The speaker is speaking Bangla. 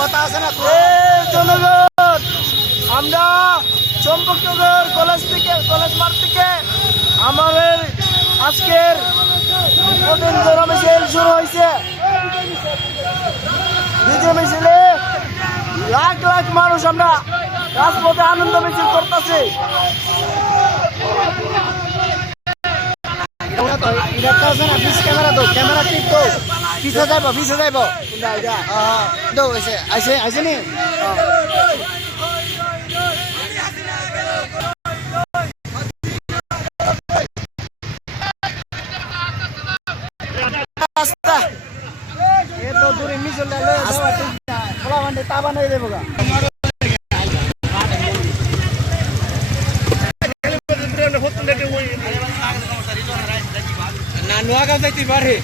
কথা আছে না জনগণ, আমরা চম্পকনগর কলেজ থেকে, কলেজ মাঠ থেকে আমাদের আজকের প্রথম জোড়া মিছিল শুরু হয়েছে। দ্বিতীয় মিছিলে লাখ লাখ মানুষ আমরা রাজপথে আনন্দ মিছিল করতেছি। ক্যামেরা তো ক্যামেরা ঠিক পিছে যাইব পিছে যাইব তো আইছে আইছে আইছে নি? রাস্তা এ তো দূরে মিছিল লয়ে যাওয়া ঠিক না খোলা মাঠে তা বানাই দেবো গা। না নোয়াগাঁও যাইতে পারে